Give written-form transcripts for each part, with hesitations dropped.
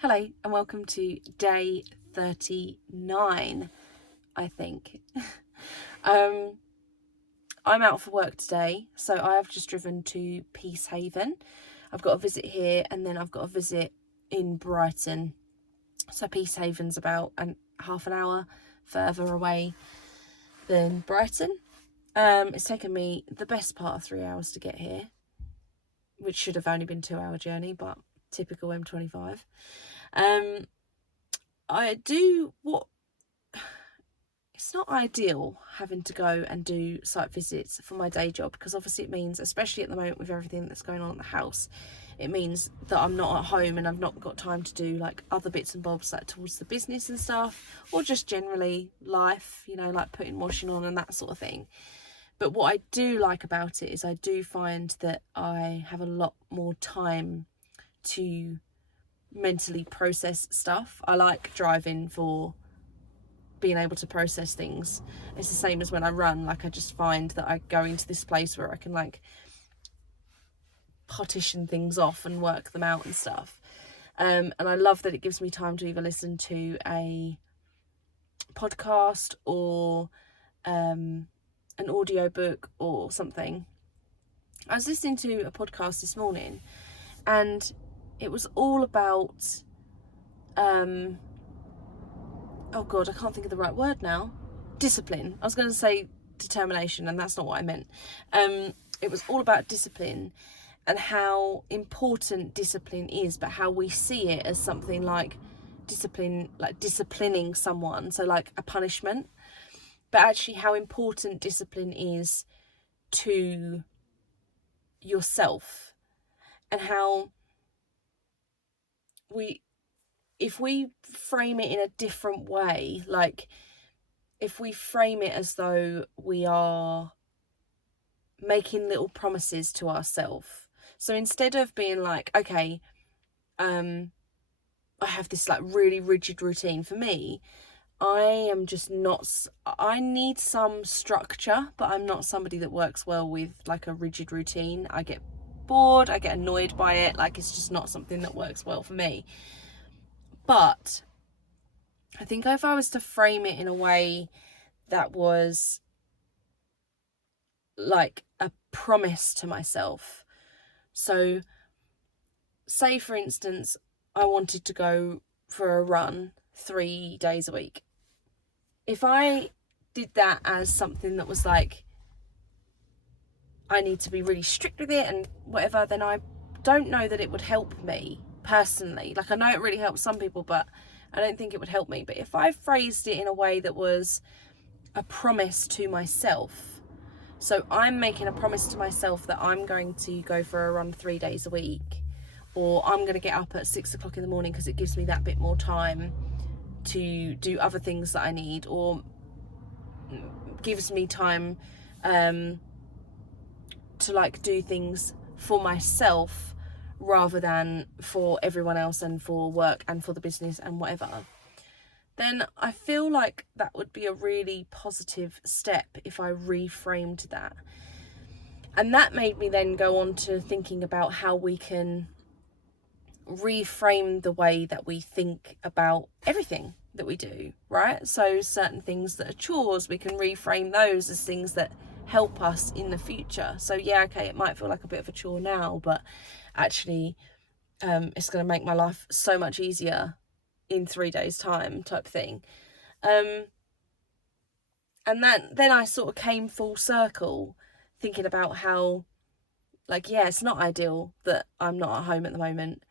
Hello and welcome to day 39, I think. I'm out for work today, so I have just driven to Peacehaven. I've got a visit here and then I've got a visit in Brighton. So Peacehaven's about half an hour further away than Brighton. It's taken me the best part of 3 hours to get here, which should have only been 2-hour journey, but typical M25. I do what it's not ideal having to go and do site visits for my day job, because obviously it means, especially at the moment with everything that's going on at the house, it means that I'm not at home and I've not got time to do like other bits and bobs like towards the business and stuff, or just generally life, like putting washing on and that sort of thing. But what I do like about it is I do find that I have a lot more time to mentally process stuff. I like driving for being able to process things. It's the same as when I run. Like, I just find that I go into this place where I can like partition things off and work them out and stuff. And I love that it gives me time to either listen to a podcast or an audiobook or something. I was listening to a podcast this morning and it was all about oh god, I can't think of the right word now. Discipline. I was going to say determination, and that's not what I meant. It was all about discipline and how important discipline is, but how we see it as something like discipline, like disciplining someone, so like a punishment. But actually how important discipline is to yourself, and how if we frame it in a different way, like if we frame it as though we are making little promises to ourselves. So instead of being like, okay, I have this like really rigid routine. For me, I need some structure, but I'm not somebody that works well with like a rigid routine. I get bored, I get annoyed by it. Like, it's just not something that works well for me. But I think if I was to frame it in a way that was like a promise to myself. So say, for instance, I wanted to go for a run 3 days a week. If I did that as something that was like, I need to be really strict with it and whatever, then I don't know that it would help me personally. Like, I know it really helps some people, but I don't think it would help me. But if I phrased it in a way that was a promise to myself, so I'm making a promise to myself that I'm going to go for a run 3 days a week, or I'm going to get up at 6 o'clock in the morning because it gives me that bit more time to do other things that I need, or gives me time to like do things for myself rather than for everyone else and for work and for the business and whatever, then I feel like that would be a really positive step if I reframed that. And that made me then go on to thinking about how we can reframe the way that we think about everything that we do, right? So certain things that are chores, we can reframe those as things that help us in the future. So yeah, okay, it might feel like a bit of a chore now, but actually it's going to make my life so much easier in 3 days time, type thing. And then I sort of came full circle thinking about how, like, yeah, it's not ideal that I'm not at home at the moment,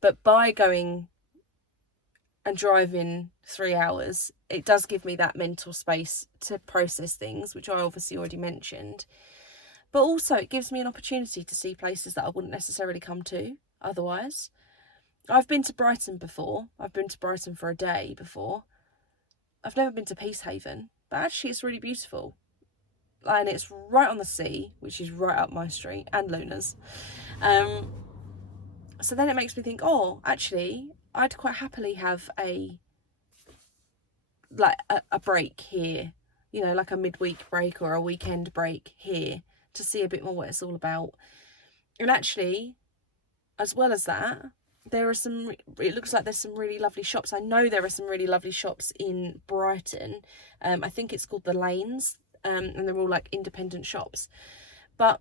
but by going and driving 3 hours, it does give me that mental space to process things, which I obviously already mentioned. But also it gives me an opportunity to see places that I wouldn't necessarily come to otherwise. I've been to Brighton before. I've been to Brighton for a day before. I've never been to Peacehaven, but actually it's really beautiful. And it's right on the sea, which is right up my street, and Luna's. So then it makes me think, oh, actually, I'd quite happily have a break here, like a midweek break or a weekend break here to see a bit more what it's all about. And actually, as well as that, there are some, it looks like there's some really lovely shops. I know there are some really lovely shops in Brighton. I think it's called The Lanes, and they're all like independent shops. But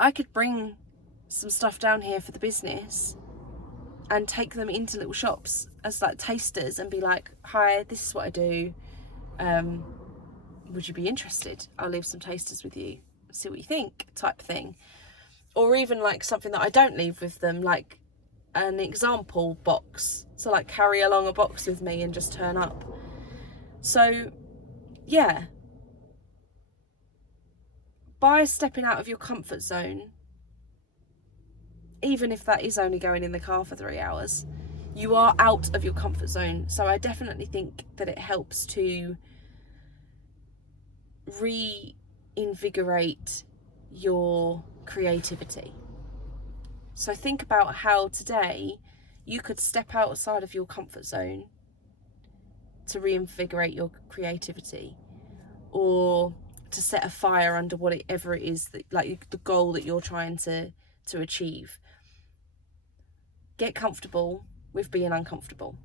I could bring some stuff down here for the business and take them into little shops as like tasters and be like, hi, this is what I do. Would you be interested? I'll leave some tasters with you, see what you think, type thing. Or even like something that I don't leave with them, like an example box. So like carry along a box with me and just turn up. So yeah, by stepping out of your comfort zone, even if that is only going in the car for 3 hours, you are out of your comfort zone. So I definitely think that it helps to reinvigorate your creativity. So think about how today you could step outside of your comfort zone to reinvigorate your creativity, or to set a fire under whatever it is that, like, the goal that you're trying to achieve. Get comfortable with being uncomfortable.